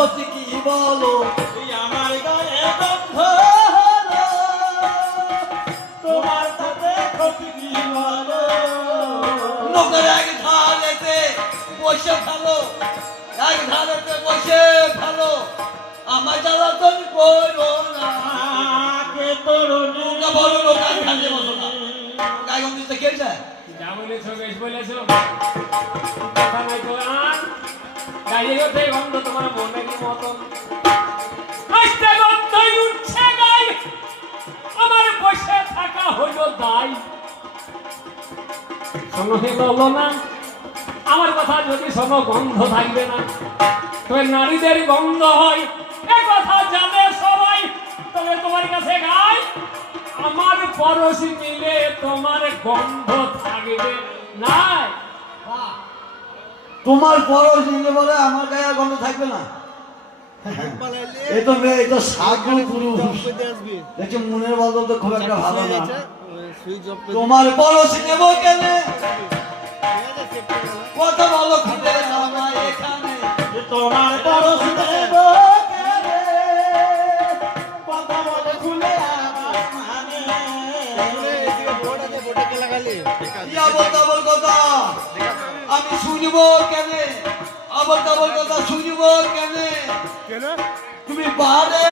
ক্ষতি কি বলো, আমার গায়ে গন্ধ হলো, তোমার তাতে ক্ষতি কি বলো? লোকের এক ধারেতে বসে ভালো, এক ধারেতে বসে ভালো, আমার জ্বালাতন করো না। কে তরুণী লোকা বলো, লোক এক ধারে বসো না, গায়ে গন্ধ দিতে খেলছে। যা বলেছো বেশ বলেছো, কথা নাই তো আর গায়ে ওঠে গন্ধ তোমার মনের মতন। আস্তে গন্ধই উঠছে গায়ে, আমার বসে থাকা হইল দায়। শোনো হে বলো না, আমার কথা যদি শোনো গন্ধ থাকবে না। তবে নারীদের গন্ধ হয় এ কথা জানে সবাই, তবে তোমার কাছে গাই আমার পরশ মিলে তোমার গন্ধ থাকবে না। তোমার পরশ নিলে বলে আমার গায়ে আর গন্ধ থাকবে না। এই তো সাধু পুরুষ, দেখছি মনের বদল তো খুব একটা ভালো না। তোমার পরশ নেবো কেন, কথা বলো খুলে আমার এখানে। তোমার পরশ দেব কেনে, কথা বলে খুলে আমার মানে। আবল তাবল কথা আমি শুনবো কেন, আবল তাবল কথা শুনবো কেন, তুমি বারে